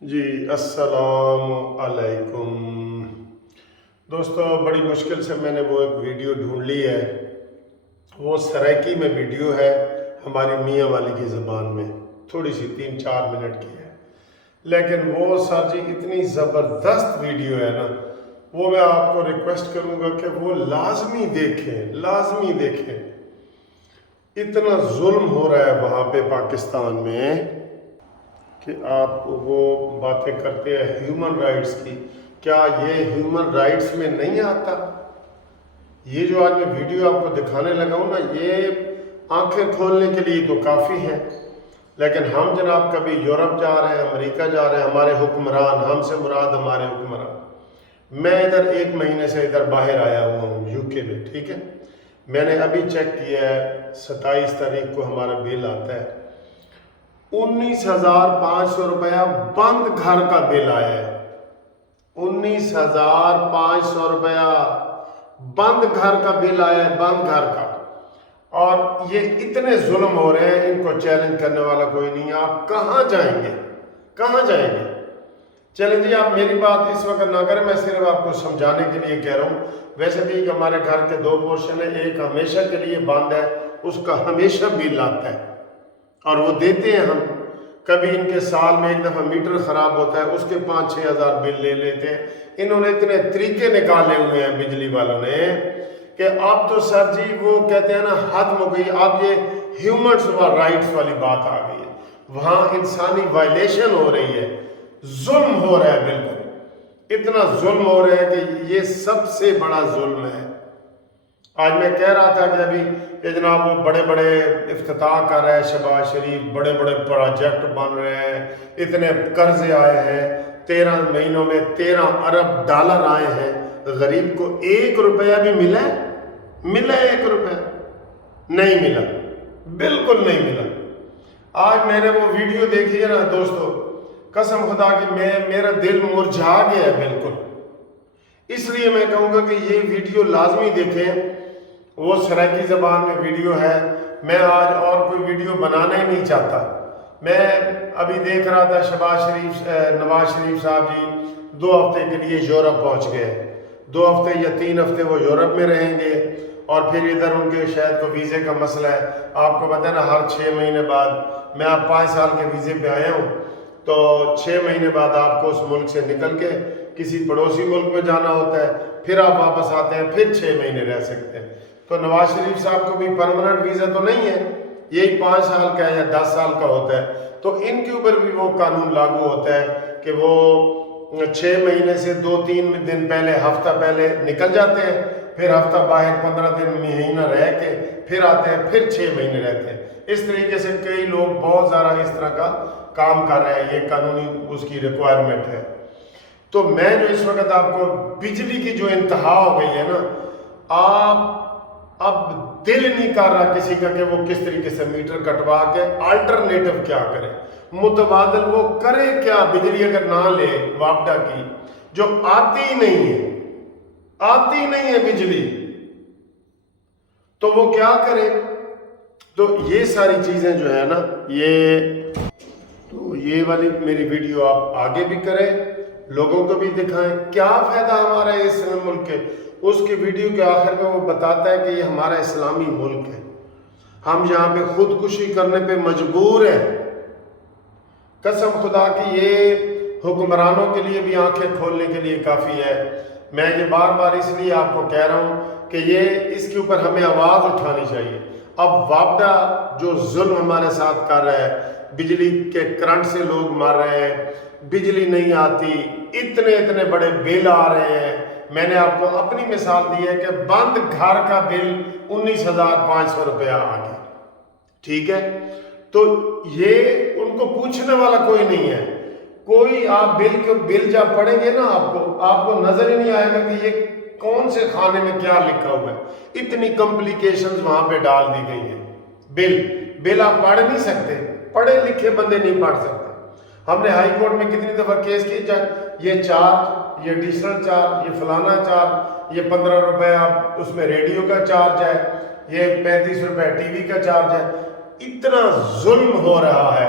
جی السلام علیکم دوستو، بڑی مشکل سے میں نے وہ ایک ویڈیو ڈھونڈ لی ہے۔ وہ سرائکی میں ویڈیو ہے، ہماری میاں والی کی زبان میں، تھوڑی سی 3-4 منٹ کی ہے، لیکن وہ سر جی اتنی زبردست ویڈیو ہے نا، وہ میں آپ کو ریکویسٹ کروں گا کہ وہ لازمی دیکھیں، لازمی دیکھیں۔ اتنا ظلم ہو رہا ہے وہاں پہ پاکستان میں کہ آپ وہ باتیں کرتے ہیں ہیومن رائٹس کی، کیا یہ ہیومن رائٹس میں نہیں آتا؟ یہ جو آج میں ویڈیو آپ کو دکھانے لگا ہوں نا، یہ آنکھیں کھولنے کے لیے تو کافی ہیں، لیکن ہم جناب کبھی یورپ جا رہے ہیں، امریکہ جا رہے ہیں، ہمارے حکمران، ہم سے مراد ہمارے حکمران۔ میں ادھر 1 مہینے سے ادھر باہر آیا ہوا ہوں یو کے میں، ٹھیک ہے، میں نے ابھی چیک کیا ہے، 27 تاریخ کو ہمارا بل آتا ہے، 19,500 روپیہ بند گھر کا بل آیا ہے۔ 19,500 روپیہ بند گھر کا بل آیا ہے، بند گھر کا۔ اور یہ اتنے ظلم ہو رہے ہیں، ان کو چیلنج کرنے والا کوئی نہیں ہے۔ آپ کہاں جائیں گے؟ کہاں جائیں گے؟ چلیں جی، آپ میری بات اس وقت نہ کریں، میں صرف آپ کو سمجھانے کے لیے کہہ رہا ہوں۔ ویسے بھی ہمارے گھر کے 2 پورشن ہیں، ایک ہمیشہ کے لیے بند ہے، اس کا ہمیشہ بل آتا ہے اور وہ دیتے ہیں ہم۔ کبھی ان کے سال میں ایک دفعہ میٹر خراب ہوتا ہے، اس کے 5-6 ہزار بل لے لیتے ہیں۔ انہوں نے اتنے طریقے نکالے ہوئے ہیں بجلی والوں نے کہ اب تو سر جی وہ کہتے ہیں نا حد ہو گئی، اب یہ ہیومنس رائٹس والی بات آ گئی ہے۔ وہاں انسانی وائلیشن ہو رہی ہے، ظلم ہو رہا ہے، بالکل اتنا ظلم ہو رہا ہے کہ یہ سب سے بڑا ظلم ہے۔ آج میں کہہ رہا تھا کہ ابھی کہ جناب وہ بڑے بڑے افتتاح کر رہے ہیں شہباز شریف، بڑے بڑے پروجیکٹ بن رہے ہیں، اتنے قرضے آئے ہیں، 13 مہینوں میں 13 ارب ڈالر آئے ہیں، غریب کو 1 روپیہ بھی ملا ہے؟ ملا ہے 1 روپیہ؟ نہیں ملا، بالکل نہیں ملا۔ آج میں نے وہ ویڈیو دیکھی ہے نا دوستو، قسم خدا کہ میرا دل مرجھا گیا ہے بالکل۔ اس لیے میں کہوں گا کہ یہ ویڈیو لازمی دیکھیں۔ وہ سرائکی زبان میں ویڈیو ہے، میں آج اور کوئی ویڈیو بنانا ہی نہیں چاہتا۔ میں ابھی دیکھ رہا تھا نواز شریف صاحب جی 2 ہفتے کے لیے یورپ پہنچ گئے، 2 ہفتے یا 3 ہفتے وہ یورپ میں رہیں گے، اور پھر ادھر ان کے شاید کو ویزے کا مسئلہ ہے۔ آپ کو پتہ ہے نا، ہر 6 مہینے بعد، میں آپ 5 سال کے ویزے پہ آیا ہوں، تو 6 مہینے بعد آپ کو اس ملک سے نکل کے کسی پڑوسی ملک میں جانا ہوتا ہے، پھر آپ واپس آتے ہیں، پھر 6 مہینے رہ سکتے ہیں۔ تو نواز شریف صاحب کو بھی پرماننٹ ویزا تو نہیں ہے، یہی 5 سال کا یا 10 سال کا ہوتا ہے، تو ان کے اوپر بھی وہ قانون لاگو ہوتا ہے کہ وہ 6 مہینے سے 2-3 دن پہلے، ہفتہ پہلے نکل جاتے ہیں، پھر ہفتہ باہر 15 دن مہینہ رہ کے پھر آتے ہیں، پھر 6 مہینے رہتے ہیں۔ اس طریقے سے کئی لوگ بہت زیادہ اس طرح کا کام کر رہے ہیں، یہ قانونی اس کی ریکوائرمنٹ ہے۔ تو میں جو اس وقت آپ کو بجلی کی جو انتہا ہو گئی ہے نا، آپ اب دل نہیں کر رہا کسی کا کہ وہ کس طریقے سے میٹر کٹوا کے الٹرنیٹو کیا کرے، متبادل وہ کرے کیا؟ بجلی اگر نہ لے وابڈا کی، جو آتی نہیں ہے، آتی نہیں ہے بجلی، تو وہ کیا کرے؟ تو یہ ساری چیزیں جو ہے نا، یہ والی میری ویڈیو آپ آگے بھی کریں، لوگوں کو بھی دکھائیں، کیا فائدہ ہمارا اس ملک کے۔ اس کی ویڈیو کے آخر میں وہ بتاتا ہے کہ یہ ہمارا اسلامی ملک ہے، ہم یہاں پہ خودکشی کرنے پہ مجبور ہیں۔ قسم خدا کی یہ حکمرانوں کے لیے بھی آنکھیں کھولنے کے لیے کافی ہے۔ میں یہ بار بار اس لیے آپ کو کہہ رہا ہوں کہ اس کے اوپر ہمیں آواز اٹھانی چاہیے۔ اب وابڈا جو ظلم ہمارے ساتھ کر رہا ہے، بجلی کے کرنٹ سے لوگ مر رہے ہیں، بجلی نہیں آتی، اتنے بڑے بل آ رہے ہیں۔ میں نے آپ کو اپنی مثال دی ہے کہ بند گھر کا بل 19,500 روپیہ آ گیا، ٹھیک ہے؟ تو یہ ان کو پوچھنے والا کوئی نہیں ہے، کوئی آپ بل جب پڑھیں گے نا، آپ کو نظر ہی نہیں آئے گا کہ یہ کون سے کھانے میں کیا لکھا ہوا ہے۔ اتنی کمپلیکیشنز وہاں پہ ڈال دی گئی ہیں۔ بل آپ پڑھ نہیں سکتے، پڑھے لکھے بندے نہیں پڑھ سکتے۔ ہم نے ہائی کورٹ میں کتنی دفعہ کیس کی، یہ چارج، یہ ایڈیشنل چارج، یہ فلانا چارج، یہ 15 روپے اس میں ریڈیو کا چارج ہے، یہ 35 روپے ٹی وی کا چارج ہے۔ اتنا ظلم ہو رہا ہے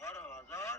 18,000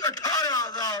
18,000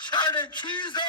650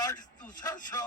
800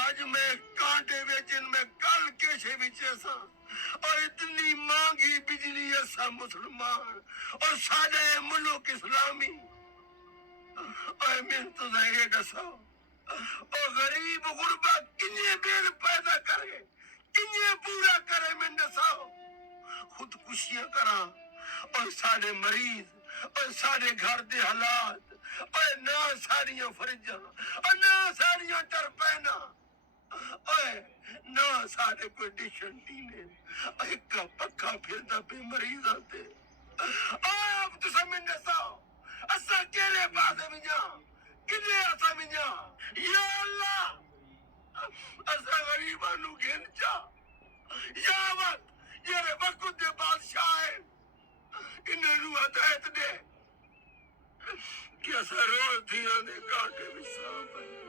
آج میں کانٹے ویچن میں کل کیشے وچے سا اور اتنی مانگی بجلی ایسا مسلمان اور سادہ ملک اسلامی اور میں تو یہ دسو اور غریب غربا کنیے بیل پیدا کرے کنیے پورا کرے میں دساؤ خودکشیاں کرا اور سارے مریض اور سارے گھر دے حالات اور نہ ساریاں فرجاں اور نہ ساریاں ترپینا اور نہ سارے کوئی ڈیشن ٹینے ایک کا پکا پھردا پہ مریض آتے آپ تو سمجھ نساؤ اسا کیلے پاسے میں جا کنے اسا میں جا یا اللہ اسا غریبانو گھن جا یا وقت یہ وقت دے بادشاہ ہے انہوں نے ہدایت دے کہ اسا روز دیاں دے کانٹے بھی سانپ ہے